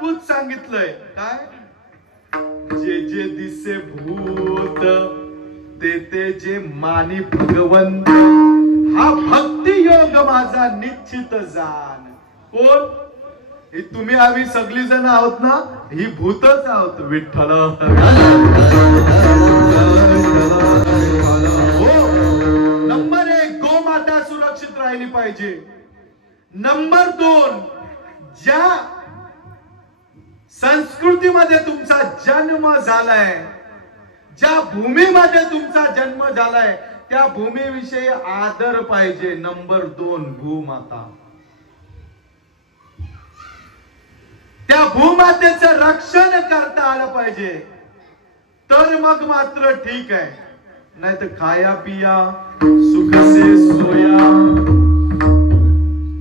भूत सांगितलंय. काय? जे जे दिसे भूत ते ते जे मानी भगवंत. हा भक्ती योग माझा निश्चित जाण कोण? हे तुम्ही आम्ही सगळी जण आहोत ना ही भूतच आहोत विठ्ठल. हो. नंबर एक गोमाता सुरक्षित राहिली पाहिजे. नंबर दोन ज्या संस्कृतीमध्ये तुमचा जन्म झालाय. ज्या भूमीमध्ये तुमचा जन्म झालाय त्या भूमीविषयी आदर पाहिजे. नंबर दोन भूमाता. त्या भूमातेच रक्षण करता आलं पाहिजे. तर मग मात्र ठीक आहे. नाही तर खाया पिया सुखसे सोया.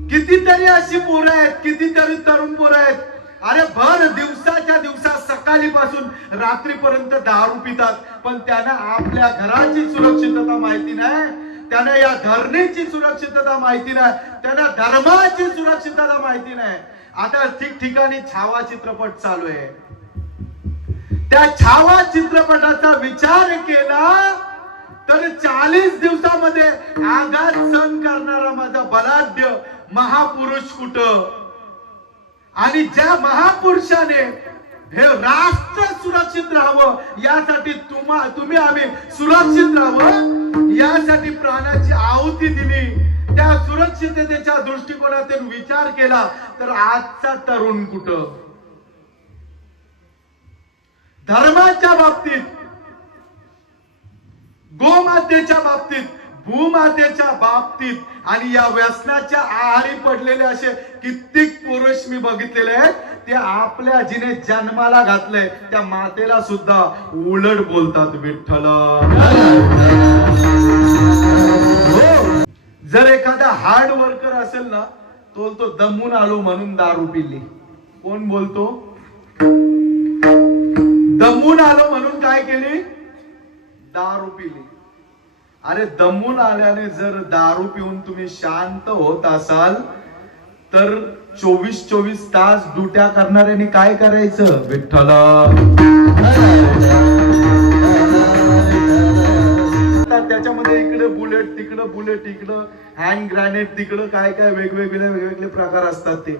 कितीतरी अशी पोरं आहेत कितीतरी तरुण पोरं आहेत अरे भर दिवसाच्या दिवसा सकाळीपासून रात्रीपर्यंत दारू पितात. पण त्यांना आपल्या घराची सुरक्षितता माहिती नाही. त्यांना या धरणीची सुरक्षितता माहिती नाही. त्यांना धर्माची सुरक्षितता माहिती नाही. आता ठिकठिकाणी छावा चित्रपट चालू आहे. त्या छावा चित्रपटाचा विचार केला तर चाळीस दिवसामध्ये आघात सण करणारा माझा बलाढ्य महापुरुष कुठं? आणि ज्या महापुरुषाने हे राष्ट्र सुरक्षित राहावं यासाठी तुम्हा तुम्ही आम्ही सुरक्षित राहावं यासाठी प्राणाची आहुती दिली. त्या सुरक्षिततेच्या दृष्टिकोनातून विचार केला तर आजचा तरुण कुठं? धर्माच्या बाबतीत गोमातेच्या बाबतीत भूमातेच्या बाबतीत आणि या व्यसनाच्या आहारी पडलेले असे कित्येक पुरुष मी बघितलेले आहेत. ते आपल्या आजीने जन्माला घातलंय. त्या मातेला सुद्धा उलट बोलतात विठ्ठल. जर एखादा हार्ड वर्कर असेल ना तो तो दमून आलो म्हणून दारू पिली. कोण बोलतो? दमून आलो म्हणून काय केली? दारू पिली. अरे दमून आल्याने जर दारू पिऊन तुम्ही शांत होत असाल तर चोवीस चोवीस तास दुट्या करणाऱ्याने काय करायचं? विठ्ठल. त्याच्यामध्ये इकडे बुलेट तिकडं बुलेट इकडं हँड ग्रॅनेड तिकडं काय काय वेगवेगळे वेगवेगळे प्रकार असतात ते.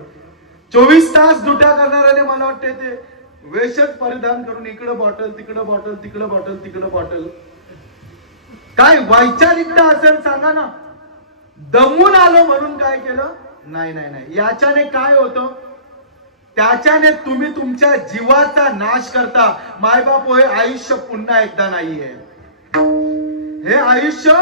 चोवीस तास दुट्या करणाऱ्याने मला वाटते ते वेशच परिधान करून इकडं बॉटल तिकडं बॉटल तिकडं बॉटल तिकडं बॉटल काय वैचारिकता असेल सांगा ना. दमून आलो म्हणून काय केलं? नाही नाही नाही. याच्याने काय होतं? त्याच्याने तुम्ही तुमच्या जीवाचा नाश करता. मायबाप हे आयुष्य पुन्हा एकदा नाहीये. हे आयुष्य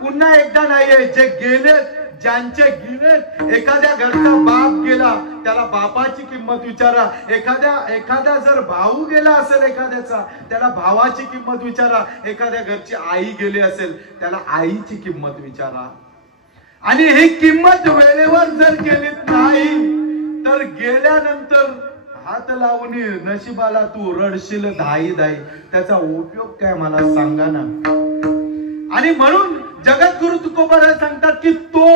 पुन्हा एकदा नाहीये. जे गेले ज्यांचे गेले एखाद्या घरचा बाप गेला त्याला बापाची किंमत विचारा. एखाद्या एखादा जर भाऊ गेला असेल एखाद्याचा त्याला भावाची किंमत विचारा. एखाद्या घरची आई गेली असेल त्याला आईची किंमत विचारा. आणि ही किंमत वेळेवर जर केली नाही तर गेल्यानंतर हात लावून नशिबाला तू रडशील धाई धाई. त्याचा उपयोग काय मला सांगा ना. आणि म्हणून जगद्गुरु तुकोबाराय सांगतात की तो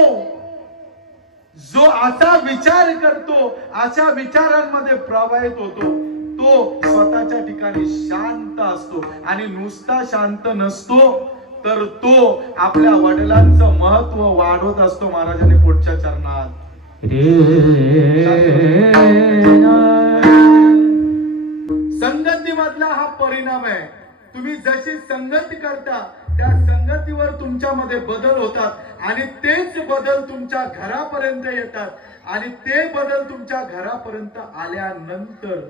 जो असा विचार करतो अशा विचारांमध्ये प्रवाहित होतो तो स्वतःच्या ठिकाणी शांत असतो. आणि नुसता शांत नसतो तर तो आपल्या वडिलांचं महत्त्व वाढवत असतो महाराजांनी पुढच्या चरणात. संगती मधला हा परिणाम आहे. तुम्ही जशी संगती करता त्या संगतीवर तुमच्यामध्ये बदल होतात आणि तेच बदल तुमच्या घरापर्यंत येतात. आणि ते बदल तुमच्या घरापर्यंत आल्यानंतर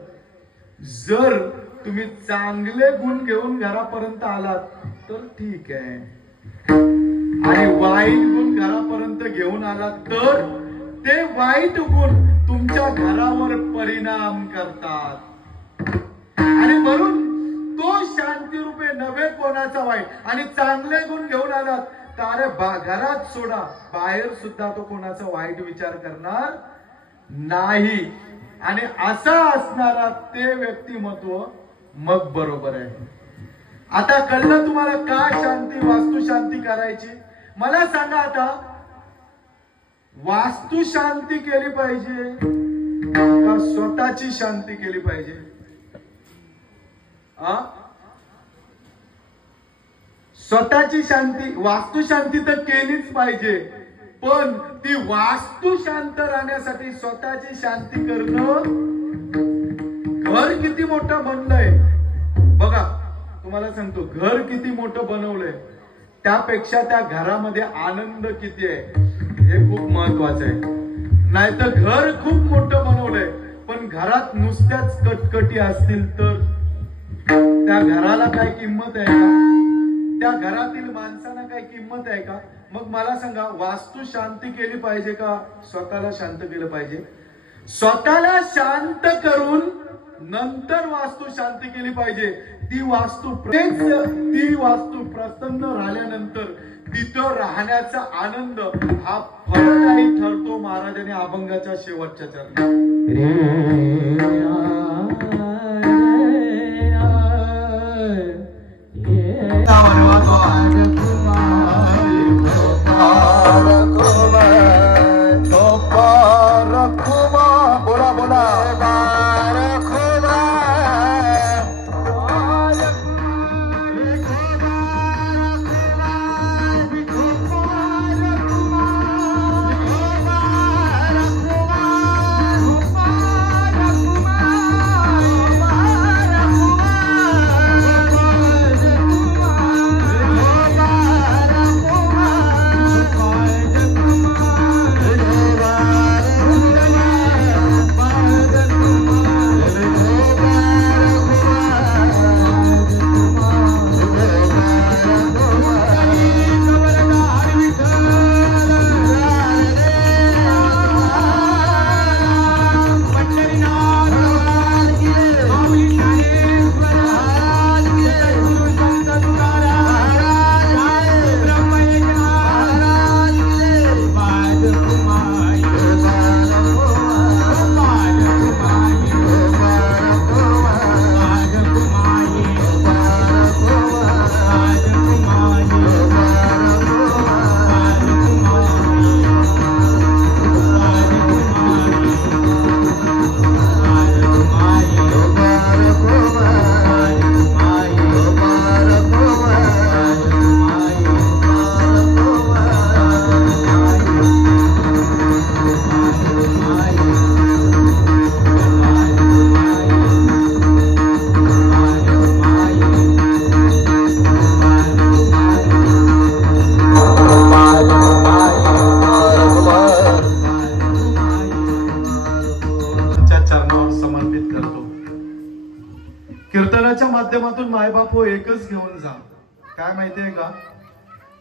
जर तुम्ही चांगले गुण घेऊन घरापर्यंत आलात तर ठीक आहे. आणि वाईट गुण घरापर्यंत घेऊन आला तर ते वाईट गुण तुमच्या घरावर परिणाम करतात. आणि म्हणून तो शांती रूपे नव्हे कोणाचा वाईट. आणि चांगले गुण घेऊन आलात तर अरे घरात सोडा. बाहेर सुद्धा तो कोणाचा वाईट विचार करणार नाही. आणि असा असणारा ते व्यक्तिमत्व मग बरोबर आहे. आता कळलं तुम्हाला का शांती वास्तू शांती करायची? मला सांगा आता वास्तू शांती केली पाहिजे का स्वतःची शांती केली पाहिजे? आ? स्वतःची शांती वास्तू शांती तर केलीच पाहिजे पण ती वास्तू शांत राहण्यासाठी स्वतःची शांती करणं घर किती मोठं म्हणलंय बघा तुम्हाला सांगतो घर किती मोठं बनवलंय त्यापेक्षा त्या घरामध्ये आनंद किती आहे हे खूप महत्वाचं आहे. नाहीतर घर खूप मोठं बनवलंय पण घरात नुसत्याच कटकटी असतील तर? त्या घराला काय किंमत आहे का? त्या घरातील माणसांना काय किंमत आहे का? मग मला सांगा वास्तू शांती केली पाहिजे का? स्वतःला शांत केलं पाहिजे. स्वतःला शांत करून नंतर वास्तू शांती केली पाहिजे ती वास्तू ती वास्तू प्रसन्न राहिल्यानंतर तिथं राहण्याचा आनंद हा फलदायी ठरतो महाराजांनी अभंगाच्या शेवटच्या चरणात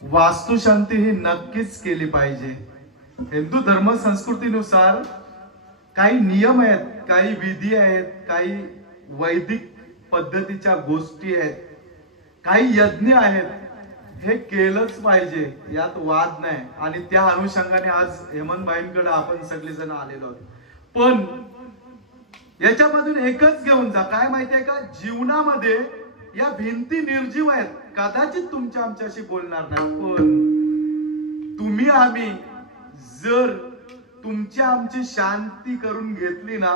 वास्तुशांती ही नक्कीच केली पाहिजे. हिंदू धर्म संस्कृतीनुसार काही नियम आहेत काही विधी आहेत काही वैदिक पद्धतीच्या गोष्टी आहेत काही यज्ञ आहेत हे केलंच पाहिजे यात वाद नाही. आणि त्या अनुषंगाने आज हेमंतबाईंकडे आपण सगळेजण आलेलो आहोत. पण याच्यामधून एकच घेऊन जा. काय माहितीये का? जीवनामध्ये या भिंती निर्जीव आहेत. कदाचित तुमच्या आमच्याशी बोलणार नाही पण तुम्ही आम्ही जर तुमची आमची शांती करून घेतली ना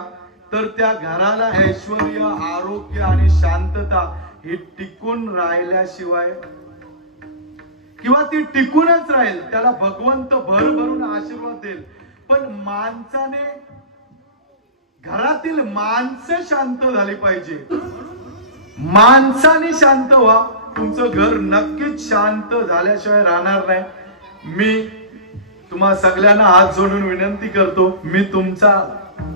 तर त्या घराला ऐश्वर आरोग्य आणि शांतता ही टिकून राहिल्याशिवाय किंवा ती टिकूनच राहील त्याला भगवंत भर भरून आशीर्वाद देईल. पण माणसाने घरातील माणसं शांत झाली पाहिजे. माणसाने शांत व्हा. तुमचं घर नक्कीच शांत झाल्याशिवाय राहणार नाही. मी तुम्हा सगळ्यांना हात जोडून विनंती करतो मी तुमचा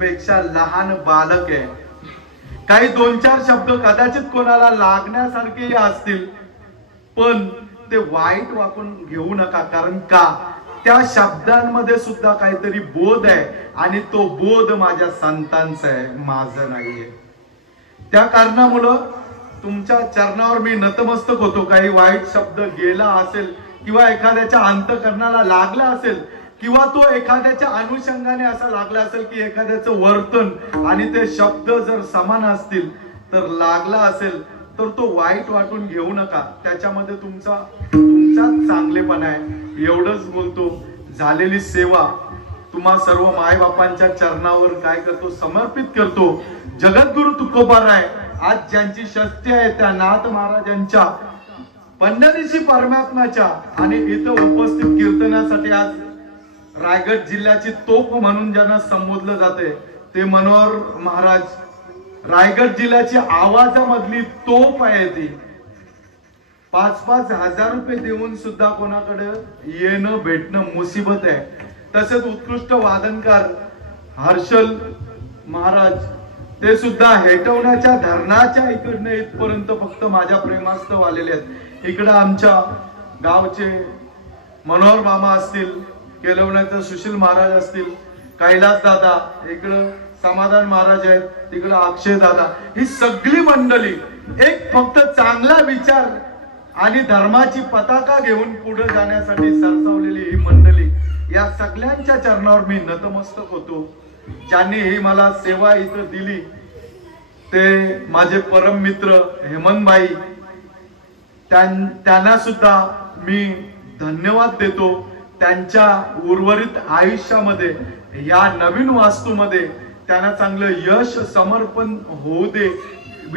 पेक्षा लहान बालक आहे. काही दोन चार शब्द कदाचित कोणाला लागण्यासारखे असतील पण ते वाईट वापरून घेऊ नका कारण का? त्या शब्दांमध्ये सुद्धा काहीतरी बोध आहे आणि तो बोध माझ्या संतांचा आहे माझं नाहीये. त्या कारणामुळं तुमच्या चरणावर मी नतमस्तक होतो. काही वाईट शब्द गेला असेल किंवा एखाद्याच्या अंतकरणाला लागला असेल किंवा तो एखाद्याच्या अनुषंगाने असा लागला असेल की एखाद्याचं वर्तन आणि ते शब्द जर समान असतील तर लागला असेल तर तो वाईट वाटून घेऊ नका. त्याच्यामध्ये तुमचा तुमचाच चांगलेपणा आहे. एवढंच बोलतो. झालेली सेवा तुम्हा सर्व मायबापांच्या चरणावर काय करतो? समर्पित करतो. जगद्गुरु तुकोबाराय आज ज्यांची शस्ती आहे त्या नाथ महाराजांच्या पंढरीशी परमात्म्याच्या आणि इथं उपस्थित कीर्तनासाठी आज रायगड जिल्ह्याची तोप म्हणून ज्यांना संबोधलं जाते ते मनोहर महाराज रायगड जिल्ह्याची आवाजामधली तोप आहे ती. पाच पाच हजार रुपये देऊन सुद्धा कोणाकडे येणं भेटणं मुसीबत आहे. तसेच उत्कृष्ट वादनकार हर्षल महाराज ते सुद्धा हेटवण्याच्या धरणाच्या इकडनं इथपर्यंत फक्त माझ्या प्रेमास्तव आलेले आहेत. इकडं आमच्या गावचे मनोहर मामा असतील केलवण्याचे सुशील महाराज असतील कैलास दादा इकडं समाधान महाराज आहेत तिकडं अक्षय दादा. ही सगळी मंडळी एक फक्त चांगला विचार आणि धर्माची पताका घेऊन पुढे जाण्यासाठी सरसावलेली ही मंडळी या सगळ्यांच्या चरणावर मी नतमस्तक होतो. ज्यांनी ही मला सेवा इथं दिली ते माझे परम मित्र हेमंतभाई त्यांना सुद्धा मी धन्यवाद देतो. त्यांच्या उर्वरित आयुष्यामध्ये या नवीन वास्तूमध्ये त्यांना चांगलं यश समर्पण होऊ दे.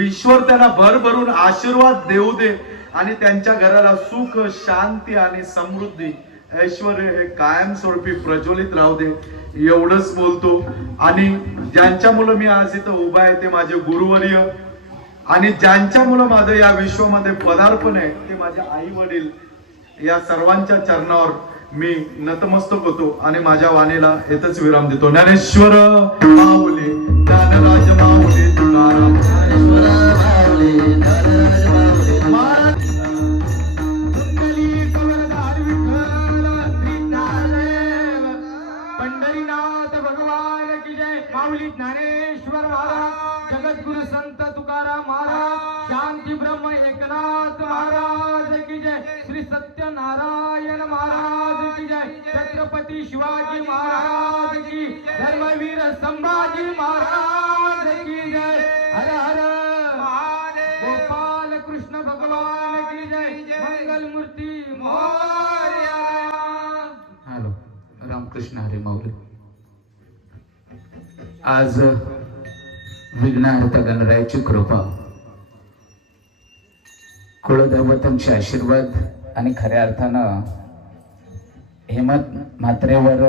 ईश्वर त्यांना भरभरून आशीर्वाद देऊ दे आणि त्यांच्या घराला सुख शांती आणि समृद्धी ऐश्वर हे कायमस्वरूपी प्रज्वलित राहू दे एवढंच बोलतो. आणि ज्यांच्यामुळं मी आज इथं उभा आहे ते माझे गुरुवर्य. आणि ज्यांच्यामुळं माझं या विश्वामध्ये पदार्पण आहे ते माझे आई वडील या सर्वांच्या चरणावर मी नतमस्तक होतो आणि माझ्या वाणीला येतच विराम देतो. ज्ञानेश्वर ज्ञानराज ज्ञानेश्वर महाराज जगद्गुरु संत तुकाराम महाराज शांती ब्रह्म एकनाथ महाराज की जय श्री सत्यनारायण महाराज की जय छत्रपती शिवाजी महाराज की धर्मवीर संभाजी महाराज की जय हर हर गोपाल कृष्ण भगवान की जय मंगल मूर्ती मोरया। हॅलो रामकृष्ण हरी माऊली। आज विघ्नहर्ता गणरायाची कृपा. कुळदेवतांचे आशीर्वाद आणि खऱ्या अर्थानं हेमंत म्हात्रेवर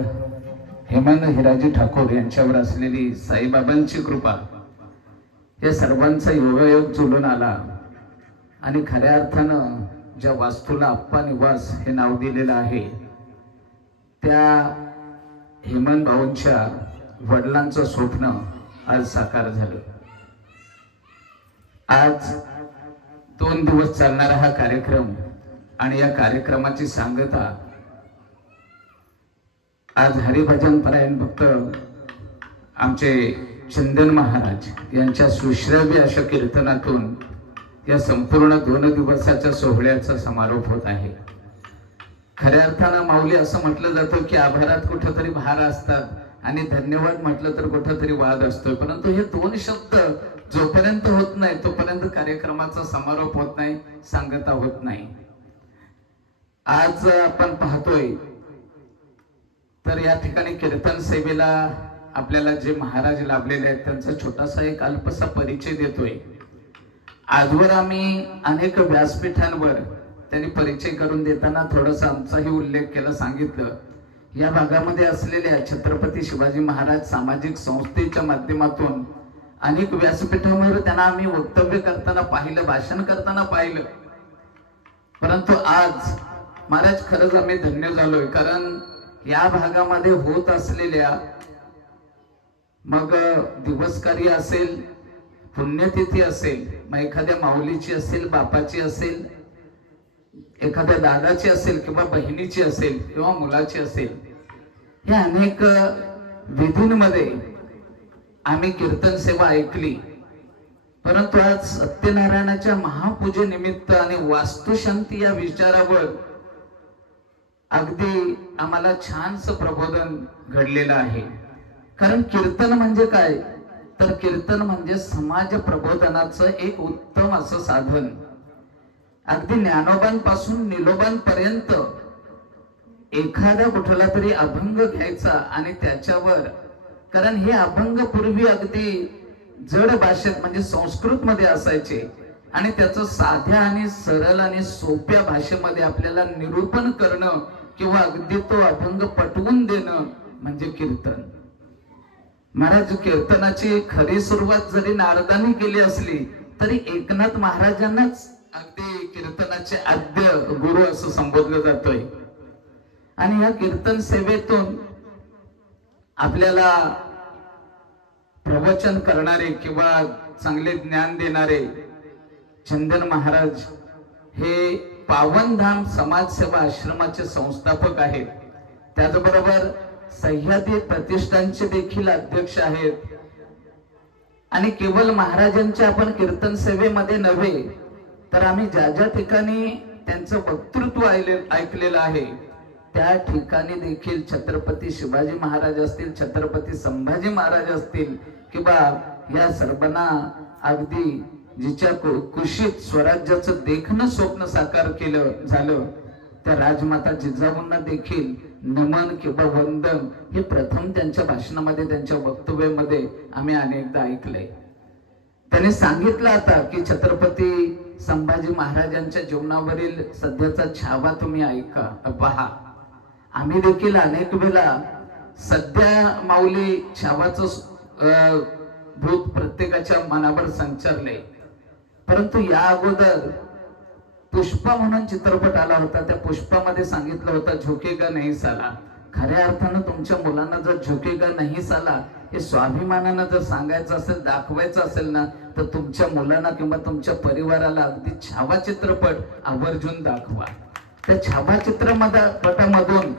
हेमंत हिराजी ठाकूर यांच्यावर असलेली साईबाबांची कृपा या सर्वांचा योगायोग जुळून आला. आणि खऱ्या अर्थानं ज्या वास्तूला अप्पा निवास हे नाव दिलेलं आहे त्या हेमंत भाऊंच्या वडिलांचं स्वप्न आज साकार झालं. आज दोन दिवस चालणारा हा कार्यक्रम आणि या कार्यक्रमाची सांगता आज हरिभजन परायण भक्त आमचे चंदन महाराज यांच्या सुश्रव्य अशा कीर्तनातून या संपूर्ण दोन दिवसाच्या सोहळ्याचा समारोप होत आहे. खऱ्या अर्थानं माऊली असं म्हटलं जातं की आभारात कुठंतरी भार असतात. आणि धन्यवाद म्हटलं तर कुठंतरी वाद असतोय. परंतु हे दोन शब्द जोपर्यंत होत नाही तोपर्यंत कार्यक्रमाचा समारोप होत नाही सांगता होत नाही. आज आपण पाहतोय तर या ठिकाणी कीर्तन सेवेला आपल्याला जे महाराज लाभलेले आहेत त्यांचा छोटासा एक अल्पसा परिचय देतोय. आजवर आम्ही अनेक व्यासपीठांवर त्यांनी परिचय करून देताना थोडासा आमचाही उल्लेख केला सांगितलं. या भागामध्ये असलेल्या छत्रपती शिवाजी महाराज सामाजिक संस्थेच्या माध्यमातून अनेक व्यासपीठांवर त्यांना आम्ही वक्तव्य करताना पाहिलं भाषण करताना पाहिलं. परंतु आज महाराज खरंच आम्ही धन्य झालोय. कारण या भागामध्ये होत असलेल्या मग दिवसकार्य असेल पुण्यतिथी असेल मग एखाद्या माऊलीची असेल बापाची असेल एखाद्या दादाची असेल किंवा बहिणीची असेल किंवा मुलाची असेल या अनेक विधींमध्ये आम्ही कीर्तन सेवा ऐकली. परंतु आज सत्यनारायणाच्या महापूजेनिमित्त आणि वास्तुशांती या विचारावर अगदी आम्हाला छानसं प्रबोधन घडलेलं आहे. कारण कीर्तन म्हणजे काय? तर कीर्तन म्हणजे समाज प्रबोधनाचं एक उत्तम असं साधन. अगदी ज्ञानोबांपासून निलोबांपर्यंत एखादा कुठला तरी अभंग घ्यायचा आणि त्याच्यावर कारण हे अभंग पूर्वी अगदी जड भाषेत म्हणजे संस्कृत मध्ये असायचे आणि त्याचं साध्या आणि सरळ आणि सोप्या भाषेमध्ये आपल्याला निरूपण करणं किंवा अगदी तो अभंग पटवून देणं म्हणजे कीर्तन. महाराज कीर्तनाची खरी सुरुवात जरी नारदांनी केली असली तरी एकनाथ महाराजांनाच अगदी कीर्तनाचे आद्य गुरु असं संबोधलं जातोय. आणि या कीर्तन सेवेतून आपल्याला प्रवचन करणारे किंवा चांगले ज्ञान देणारे चंदन महाराज हे पावनधाम समाजसेवा आश्रमाचे संस्थापक आहेत. त्याचबरोबर सह्याद्री प्रतिष्ठानचे देखील अध्यक्ष आहेत. आणि केवळ महाराजांच्या आपण कीर्तन सेवेमध्ये नव्हे तर आम्ही ज्या ज्या ठिकाणी त्यांचं वक्तृत्व ऐकलेलं आहे त्या ठिकाणी देखील छत्रपती शिवाजी महाराज असतील छत्रपती संभाजी महाराज असतील किंवा या सर्वांना अगदी जिच्या कुशीत स्वराज्याचं देखणं स्वप्न साकार केलं झालं त्या राजमाता जिजाऊंना देखील नमन किंवा वंदन हे प्रथम त्यांच्या भाषणामध्ये त्यांच्या वक्तव्यामध्ये आम्ही अनेकदा ऐकलंय. त्यांनी सांगितलं आता की छत्रपती संभाजी महाराजांच्या जीवनावरील सध्याचा छावा तुम्ही ऐका पहा. आम्ही देखील अनेक वेळा सध्या माऊली छावाचं भूत प्रत्येकाच्या मनावर संचारले. परंतु या अगोदर पुष्पा म्हणून चित्रपट आला होता त्या पुष्पामध्ये सांगितलं होतं झोकेगा नाही साला. खऱ्या अर्थानं तुमच्या मुलांना जर झोकेगा नाही साला हे स्वाभिमानानं जर सांगायचं असेल दाखवायचं असेल ना तर तुमच्या मुलांना किंवा तुमच्या परिवाराला अगदी छावा चित्रपट आवर्जून दाखवा. त्या छावा चित्रपटामधून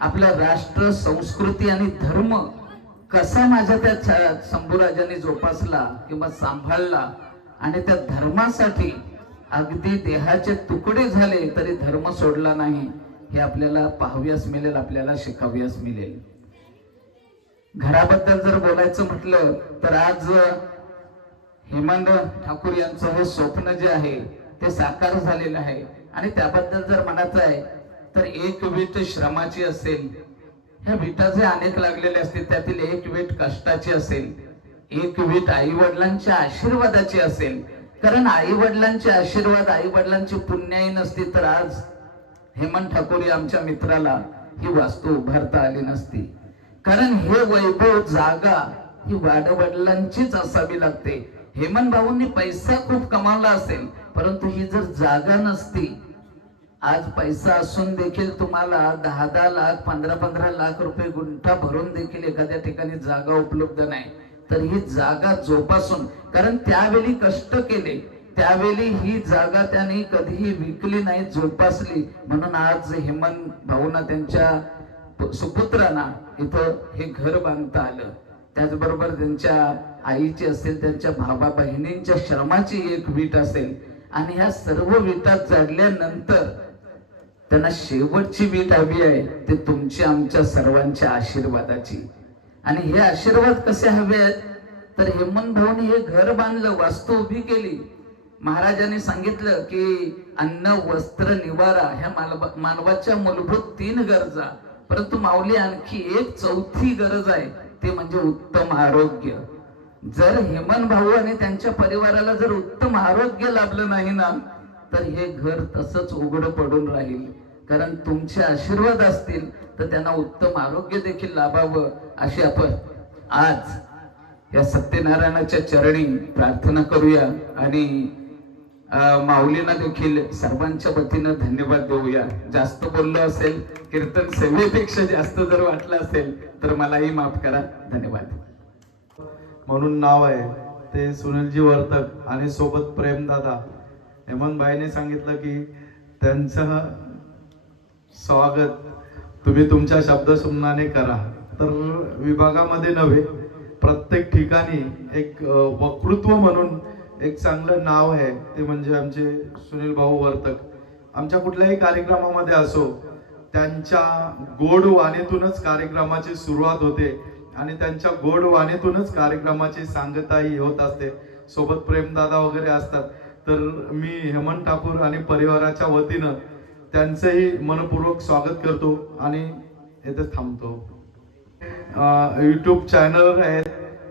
आपलं राष्ट्र संस्कृती आणि धर्म कसा माझ्या त्या छा- शंभूराजांनी जोपासला किंवा सांभाळला आणि त्या धर्मासाठी अगदी देहाचे तुकडे झाले तरी धर्म सोडला नाही हे आपल्याला पाहाव्यास मिळेल आपल्याला शिकाव्यास मिळेल. घराबद्दल जर बोलायचं म्हटलं तर आज हेमंत ठाकूर यांचं हे स्वप्न जे आहे ते साकार झालेलं आहे. आणि त्याबद्दल जर म्हणायचं आहे तर एक वीट श्रमाची असेल. ह्या विटाचे अनेक लागलेले असतील त्यातील एक वीट कष्टाची असेल. एक वीट आई वडिलांच्या आशीर्वादाची असेल. कारण आई वडिलांचे आशीर्वाद आई वडिलांची पुण्याई नसती तर आज हेमंत ठाकूर आमच्या मित्राला ही वास्तू उभारता आली नसती. कारण हे वैभव जागा ही वाडवडिलांचीच असावी लागते. हेमंत भाऊंनी पैसा खूप कमावला असेल परंतु ही जर जागा नसती आज पैसा असून देखील तुम्हाला दहा दहा लाख पंधरा पंधरा लाख रुपये गुंठा भरून देखील एखाद्या ठिकाणी जागा उपलब्ध नाही. तर ही जागा जोपासून कारण त्यावेळी कष्ट केले त्यावेळी ही जागा त्यांनी कधीही विकली नाही जोपासली. म्हणून आज हेमंत भाऊना त्यांच्या सुपुत्रांना इथं हे घर बांधता आलं. त्याचबरोबर त्यांच्या आईची असेल त्यांच्या भावा बहिणींच्या श्रमाची एक वीट असेल आणि ह्या सर्व विटा जडल्यानंतर त्यांना शेवटची वीट हवी आहे ते तुमची आमच्या सर्वांच्या आशीर्वादाची. आणि हे आशीर्वाद कसे हवे आहेत? तर हेमंत भाऊने हे घर बांधलं वास्तू उभी केली. महाराजांनी सांगितलं की अन्न वस्त्र निवारा ह्या मानवाच्या मूलभूत तीन गरजा. परंतु माऊली आणखी एक चौथी गरज आहे ते म्हणजे उत्तम आरोग्य. जर हेमन भाऊ आणि त्यांच्या परिवाराला जर उत्तम आरोग्य लाभलं नाही ना तर हे घर तसंच उघड पडून राहील. कारण तुमचे आशीर्वाद असतील तर त्यांना उत्तम आरोग्य देखील लाभावं अशी आपण आज या सत्यनारायणाच्या चरणी प्रार्थना करूया आणि माऊलींना देखील सर्वांच्या वतीनं धन्यवाद देऊया. जास्त बोललो असेल कीर्तन सेवेपेक्षा जास्त जर वाटलं असेल तर मलाही माफ करा. धन्यवाद. म्हणून नाव आहे ते सुनीलजी वर्तक आणि सोबत प्रेमदादा. हेमंतभाईने सांगितलं की त्यांचं स्वागत तुम्ही तुमच्या शब्दसुमनाने करा. तर विभागामध्ये नव्हे प्रत्येक ठिकाणी एक वक्तृत्व म्हणून एक चांगलं नाव आहे ते म्हणजे आमचे सुनील भाऊ वर्तक. आमच्या कुठल्याही कार्यक्रमामध्ये असो त्यांच्या गोड वाणीतूनच कार्यक्रमाची सुरुवात होते आणि त्यांच्या गोड वाणीतूनच कार्यक्रमाची सांगताही होत असते. सोबत प्रेमदादा वगैरे असतात. तर मी हेमंत ठाकूर आणि परिवाराच्या वतीनं त्यांचंही मनपूर्वक स्वागत करतो आणि येथे थांबतो. यूट्यूब चॅनल आहेत.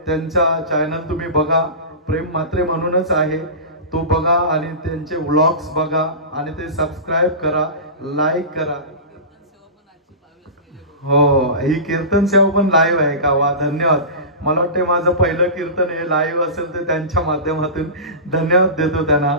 त्यांचा चॅनल तुम्ही बघा. प्रेम मात्रे म्हणूनच आहे. तो बघा आणि त्यांचे व्लॉग्स बघा आणि ते सबस्क्राईब करा लाईक करा. हो ही कीर्तन सेवा पण लाईव्ह आहे का? वा धन्यवाद. मला वाटते माझं पहिलं कीर्तन हे लाईव्ह असेल तर त्यांच्या माध्यमातून. धन्यवाद देतो त्यांना.